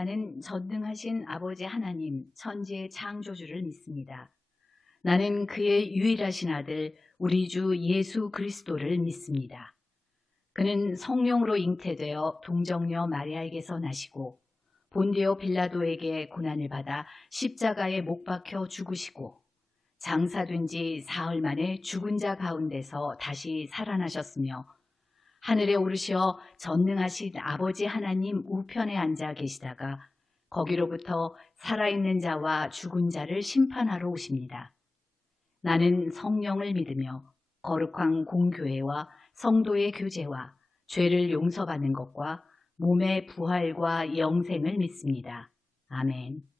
나는 전능하신 아버지 하나님, 천지의 창조주를 믿습니다. 나는 그의 유일하신 아들, 우리 주 예수 그리스도를 믿습니다. 그는 성령으로 잉태되어 동정녀 마리아에게서 나시고 본디오 빌라도에게 고난을 받아 십자가에 못 박혀 죽으시고 장사된 지 사흘 만에 죽은 자 가운데서 다시 살아나셨으며 하늘에 오르시어 전능하신 아버지 하나님 우편에 앉아 계시다가 거기로부터 살아있는 자와 죽은 자를 심판하러 오십니다. 나는 성령을 믿으며 거룩한 공교회와 성도의 교제와 죄를 용서받는 것과 몸의 부활과 영생을 믿습니다. 아멘.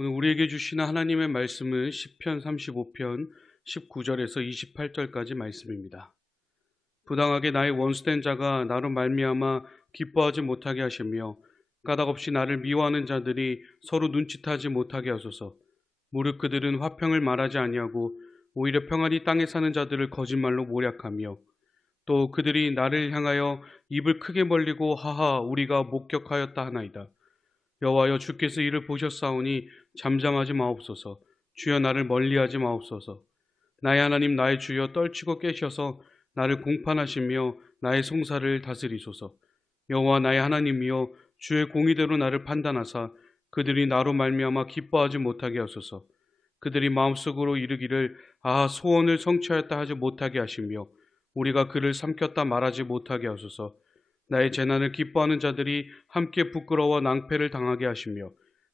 오늘 우리에게 주시는 하나님의 말씀은 시편 35편 19절에서 28절까지 말씀입니다. 부당하게 나의 원수된 자가 나로 말미암아 기뻐하지 못하게 하시며 까닭없이 나를 미워하는 자들이 서로 눈짓하지 못하게 하소서. 무릇 그들은 화평을 말하지 아니하고 오히려 평안히 땅에 사는 자들을 거짓말로 모략하며 또 그들이 나를 향하여 입을 크게 벌리고 하하 우리가 목격하였다 하나이다. 여호와여, 주께서 이를 보셨사오니 잠잠하지 마옵소서. 주여, 나를 멀리하지 마옵소서. 나의 하나님, 나의 주여, 떨치고 깨셔서 나를 공판하시며 나의 송사를 다스리소서. 여호와 나의 하나님이여, 주의 공의대로 나를 판단하사 그들이 나로 말미암아 기뻐하지 못하게 하소서. 그들이 마음속으로 이르기를 소원을 성취하였다 하지 못하게 하시며 우리가 그를 삼켰다 말하지 못하게 하소서. 나의 재난을 기뻐하는 자들이 함께 부끄러워 낭패를 당하게 하시며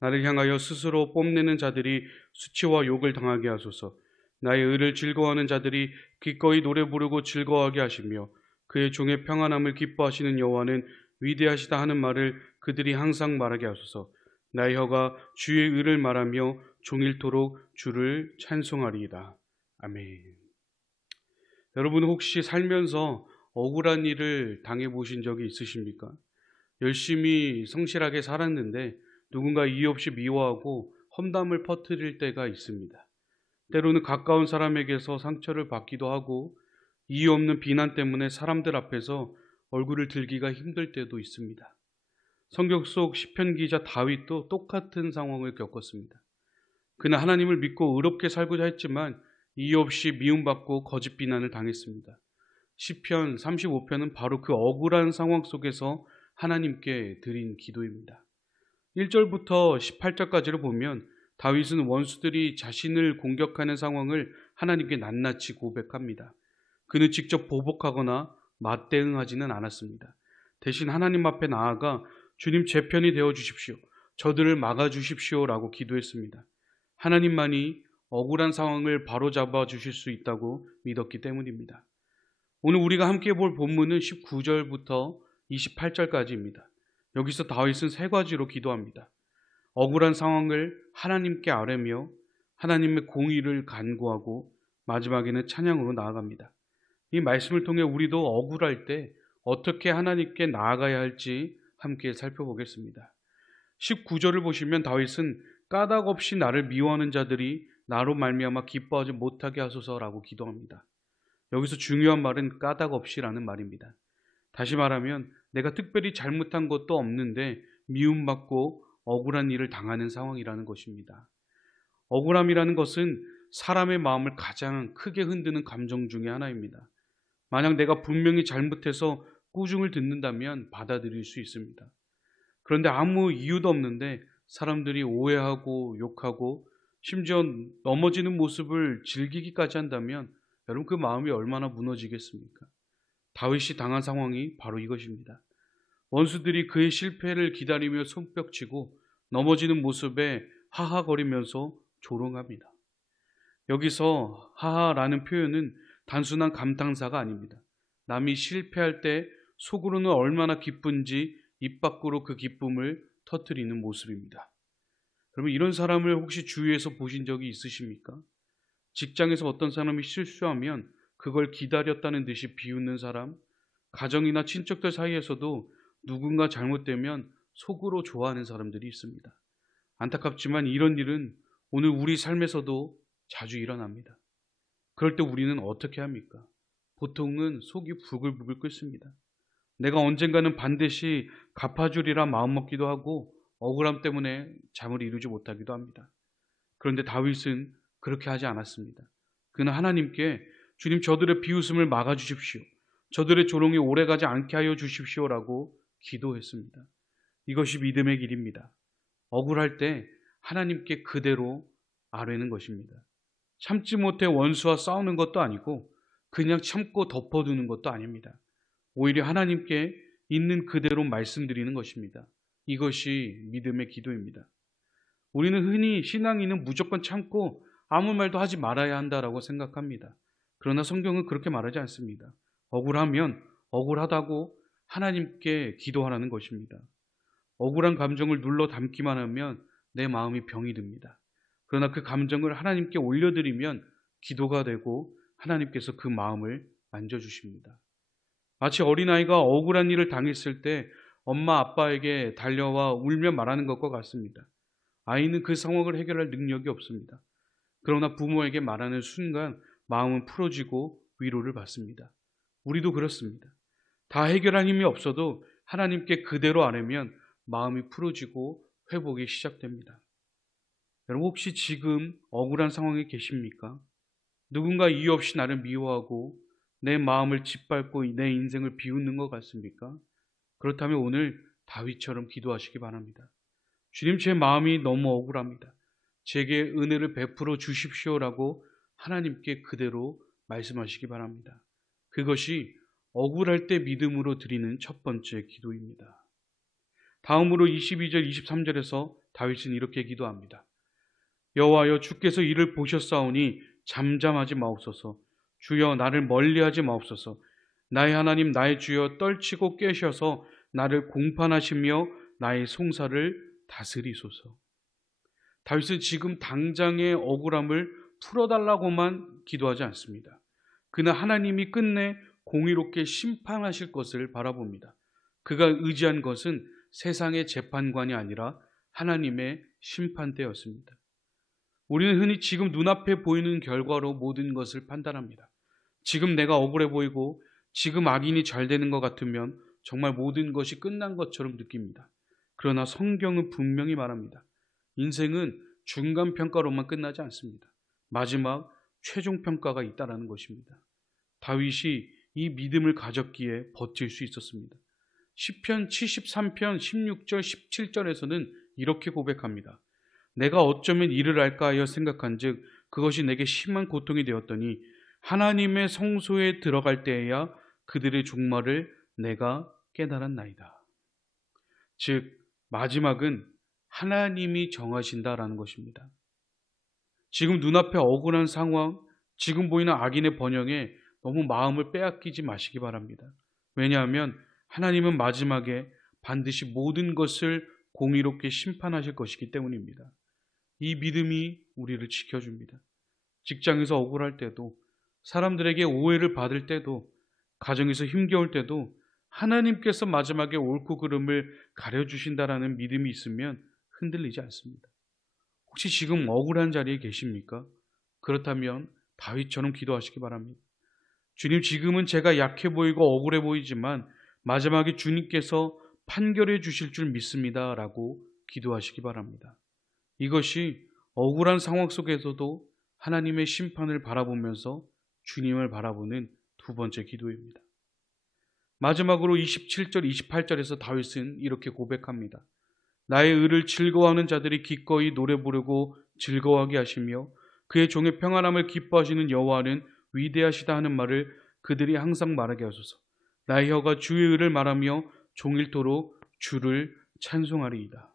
나를 향하여 스스로 뽐내는 자들이 수치와 욕을 당하게 하소서. 나의 의를 즐거워하는 자들이 기꺼이 노래 부르고 즐거워하게 하시며 그의 종의 평안함을 기뻐하시는 여호와는 위대하시다 하는 말을 그들이 항상 말하게 하소서. 나의 혀가 주의 의를 말하며 종일토록 주를 찬송하리이다. 아멘. 여러분, 혹시 살면서 억울한 일을 당해보신 적이 있으십니까? 열심히 성실하게 살았는데 누군가 이유 없이 미워하고 험담을 퍼뜨릴 때가 있습니다. 때로는 가까운 사람에게서 상처를 받기도 하고 이유 없는 비난 때문에 사람들 앞에서 얼굴을 들기가 힘들 때도 있습니다. 성경 속 시편 기자 다윗도 똑같은 상황을 겪었습니다. 그는 하나님을 믿고 의롭게 살고자 했지만 이유 없이 미움받고 거짓 비난을 당했습니다. 시편 35편은 바로 그 억울한 상황 속에서 하나님께 드린 기도입니다. 1절부터 18절까지를 보면 다윗은 원수들이 자신을 공격하는 상황을 하나님께 낱낱이 고백합니다. 그는 직접 보복하거나 맞대응하지는 않았습니다. 대신 하나님 앞에 나아가 주님, 제 편이 되어 주십시오. 저들을 막아 주십시오라고 기도했습니다. 하나님만이 억울한 상황을 바로잡아 주실 수 있다고 믿었기 때문입니다. 오늘 우리가 함께 볼 본문은 19절부터 28절까지입니다. 여기서 다윗은 세 가지로 기도합니다. 억울한 상황을 하나님께 아뢰며 하나님의 공의를 간구하고 마지막에는 찬양으로 나아갑니다. 이 말씀을 통해 우리도 억울할 때 어떻게 하나님께 나아가야 할지 함께 살펴보겠습니다. 19절을 보시면 다윗은 까닭 없이 나를 미워하는 자들이 나로 말미암아 기뻐하지 못하게 하소서라고 기도합니다. 여기서 중요한 말은 까닭 없이라는 말입니다. 다시 말하면 내가 특별히 잘못한 것도 없는데 미움받고 억울한 일을 당하는 상황이라는 것입니다. 억울함이라는 것은 사람의 마음을 가장 크게 흔드는 감정 중에 하나입니다. 만약 내가 분명히 잘못해서 꾸중을 듣는다면 받아들일 수 있습니다. 그런데 아무 이유도 없는데 사람들이 오해하고 욕하고 심지어 넘어지는 모습을 즐기기까지 한다면 여러분, 그 마음이 얼마나 무너지겠습니까? 다윗이 당한 상황이 바로 이것입니다. 원수들이 그의 실패를 기다리며 손뼉치고 넘어지는 모습에 하하거리면서 조롱합니다. 여기서 하하라는 표현은 단순한 감탄사가 아닙니다. 남이 실패할 때 속으로는 얼마나 기쁜지 입 밖으로 그 기쁨을 터뜨리는 모습입니다. 여러분, 이런 사람을 혹시 주위에서 보신 적이 있으십니까? 직장에서 어떤 사람이 실수하면 그걸 기다렸다는 듯이 비웃는 사람, 가정이나 친척들 사이에서도 누군가 잘못되면 속으로 좋아하는 사람들이 있습니다. 안타깝지만 이런 일은 오늘 우리 삶에서도 자주 일어납니다. 그럴 때 우리는 어떻게 합니까? 보통은 속이 부글부글 끓습니다. 내가 언젠가는 반드시 갚아주리라 마음먹기도 하고 억울함 때문에 잠을 이루지 못하기도 합니다. 그런데 다윗은 그렇게 하지 않았습니다. 그는 하나님께 주님, 저들의 비웃음을 막아주십시오. 저들의 조롱이 오래가지 않게 하여 주십시오라고 기도했습니다. 이것이 믿음의 길입니다. 억울할 때 하나님께 그대로 아뢰는 것입니다. 참지 못해 원수와 싸우는 것도 아니고 그냥 참고 덮어두는 것도 아닙니다. 오히려 하나님께 있는 그대로 말씀드리는 것입니다. 이것이 믿음의 기도입니다. 우리는 흔히 신앙인은 무조건 참고 아무 말도 하지 말아야 한다라고 생각합니다. 그러나 성경은 그렇게 말하지 않습니다. 억울하면 억울하다고 하나님께 기도하라는 것입니다. 억울한 감정을 눌러 담기만 하면 내 마음이 병이 듭니다. 그러나 그 감정을 하나님께 올려드리면 기도가 되고 하나님께서 그 마음을 만져주십니다. 마치 어린아이가 억울한 일을 당했을 때 엄마 아빠에게 달려와 울며 말하는 것과 같습니다. 아이는 그 상황을 해결할 능력이 없습니다. 그러나 부모에게 말하는 순간 마음은 풀어지고 위로를 받습니다. 우리도 그렇습니다. 다 해결할 힘이 없어도 하나님께 그대로 아뢰면 마음이 풀어지고 회복이 시작됩니다. 여러분 혹시 지금 억울한 상황에 계십니까? 누군가 이유 없이 나를 미워하고 내 마음을 짓밟고 내 인생을 비웃는 것 같습니까? 그렇다면 오늘 다윗처럼 기도하시기 바랍니다. 주님, 제 마음이 너무 억울합니다. 제게 은혜를 베풀어 주십시오라고 하나님께 그대로 말씀하시기 바랍니다. 그것이 억울할 때 믿음으로 드리는 첫 번째 기도입니다. 다음으로 22절, 23절에서 다윗은 이렇게 기도합니다. 여호와여, 주께서 이를 보셨사오니 잠잠하지 마옵소서. 주여, 나를 멀리하지 마옵소서. 나의 하나님, 나의 주여, 떨치고 깨셔서 나를 공판하시며 나의 송사를 다스리소서. 다윗은 지금 당장의 억울함을 풀어달라고만 기도하지 않습니다. 그는 하나님이 끝내 공의롭게 심판하실 것을 바라봅니다. 그가 의지한 것은 세상의 재판관이 아니라 하나님의 심판대였습니다. 우리는 흔히 지금 눈앞에 보이는 결과로 모든 것을 판단합니다. 지금 내가 억울해 보이고 지금 악인이 잘 되는 것 같으면 정말 모든 것이 끝난 것처럼 느낍니다. 그러나 성경은 분명히 말합니다. 인생은 중간 평가로만 끝나지 않습니다. 마지막 최종 평가가 있다는 것입니다. 다윗이 이 믿음을 가졌기에 버틸 수 있었습니다. 시편 73편 16절 17절에서는 이렇게 고백합니다. 내가 어쩌면 이를 알까 하여 생각한즉 그것이 내게 심한 고통이 되었더니 하나님의 성소에 들어갈 때에야 그들의 종말을 내가 깨달았나이다. 즉 마지막은 하나님이 정하신다라는 것입니다. 지금 눈앞에 억울한 상황, 지금 보이는 악인의 번영에 너무 마음을 빼앗기지 마시기 바랍니다. 왜냐하면 하나님은 마지막에 반드시 모든 것을 공의롭게 심판하실 것이기 때문입니다. 이 믿음이 우리를 지켜줍니다. 직장에서 억울할 때도, 사람들에게 오해를 받을 때도, 가정에서 힘겨울 때도 하나님께서 마지막에 옳고 그름을 가려주신다라는 믿음이 있으면 흔들리지 않습니다. 혹시 지금 억울한 자리에 계십니까? 그렇다면 다윗처럼 기도하시기 바랍니다. 주님, 지금은 제가 약해 보이고 억울해 보이지만 마지막에 주님께서 판결해 주실 줄 믿습니다 라고 기도하시기 바랍니다. 이것이 억울한 상황 속에서도 하나님의 심판을 바라보면서 주님을 바라보는 두 번째 기도입니다. 마지막으로 27절, 28절에서 다윗은 이렇게 고백합니다. 나의 의를 즐거워하는 자들이 기꺼이 노래 부르고 즐거워하게 하시며 그의 종의 평안함을 기뻐하시는 여호와는 위대하시다 하는 말을 그들이 항상 말하게 하소서. 나의 혀가 주의 의를 말하며 종일토록 주를 찬송하리이다.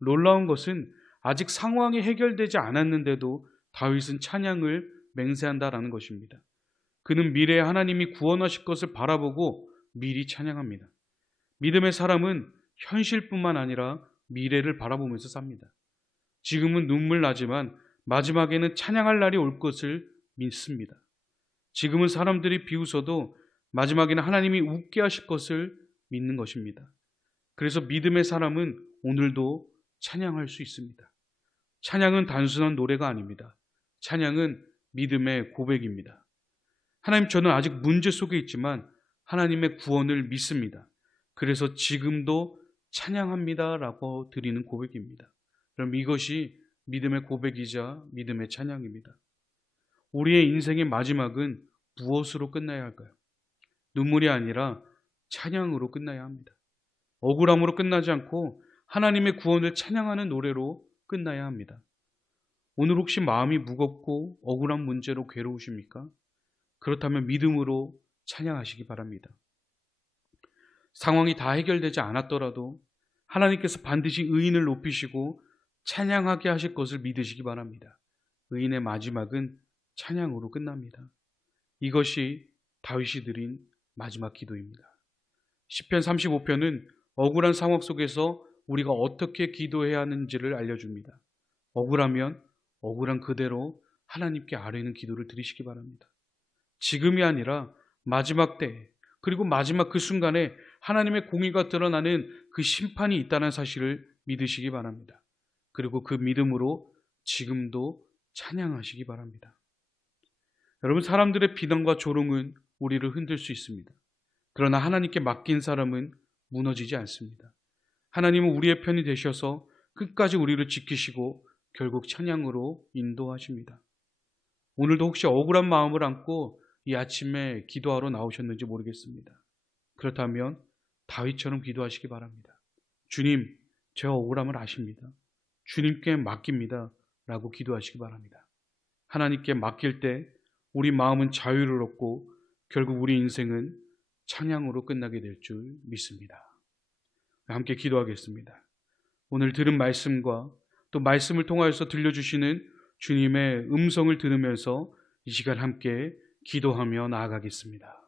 놀라운 것은 아직 상황이 해결되지 않았는데도 다윗은 찬양을 맹세한다라는 것입니다. 그는 미래에 하나님이 구원하실 것을 바라보고 미리 찬양합니다. 믿음의 사람은 현실뿐만 아니라 미래를 바라보면서 삽니다. 지금은 눈물 나지만 마지막에는 찬양할 날이 올 것을 믿습니다. 지금은 사람들이 비웃어도 마지막에는 하나님이 웃게 하실 것을 믿는 것입니다. 그래서 믿음의 사람은 오늘도 찬양할 수 있습니다. 찬양은 단순한 노래가 아닙니다. 찬양은 믿음의 고백입니다. 하나님, 저는 아직 문제 속에 있지만 하나님의 구원을 믿습니다. 그래서 지금도 찬양합니다 라고 드리는 고백입니다. 그럼 이것이 믿음의 고백이자 믿음의 찬양입니다. 우리의 인생의 마지막은 무엇으로 끝나야 할까요? 눈물이 아니라 찬양으로 끝나야 합니다. 억울함으로 끝나지 않고 하나님의 구원을 찬양하는 노래로 끝나야 합니다. 오늘 혹시 마음이 무겁고 억울한 문제로 괴로우십니까? 그렇다면 믿음으로 찬양하시기 바랍니다. 상황이 다 해결되지 않았더라도 하나님께서 반드시 의인을 높이시고 찬양하게 하실 것을 믿으시기 바랍니다. 의인의 마지막은 찬양으로 끝납니다. 이것이 다윗이 드린 마지막 기도입니다. 시편 35편은 억울한 상황 속에서 우리가 어떻게 기도해야 하는지를 알려줍니다. 억울하면 억울한 그대로 하나님께 아뢰는 기도를 드리시기 바랍니다. 지금이 아니라 마지막 때, 그리고 마지막 그 순간에 하나님의 공의가 드러나는 그 심판이 있다는 사실을 믿으시기 바랍니다. 그리고 그 믿음으로 지금도 찬양하시기 바랍니다. 여러분, 사람들의 비난과 조롱은 우리를 흔들 수 있습니다. 그러나 하나님께 맡긴 사람은 무너지지 않습니다. 하나님은 우리의 편이 되셔서 끝까지 우리를 지키시고 결국 찬양으로 인도하십니다. 오늘도 혹시 억울한 마음을 안고 이 아침에 기도하러 나오셨는지 모르겠습니다. 그렇다면 다윗처럼 기도하시기 바랍니다. 주님, 제 억울함을 아십니다. 주님께 맡깁니다. 라고 기도하시기 바랍니다. 하나님께 맡길 때 우리 마음은 자유를 얻고 결국 우리 인생은 찬양으로 끝나게 될 줄 믿습니다. 함께 기도하겠습니다. 오늘 들은 말씀과 또 말씀을 통하여서 들려주시는 주님의 음성을 들으면서 이 시간 함께 기도하며 나아가겠습니다.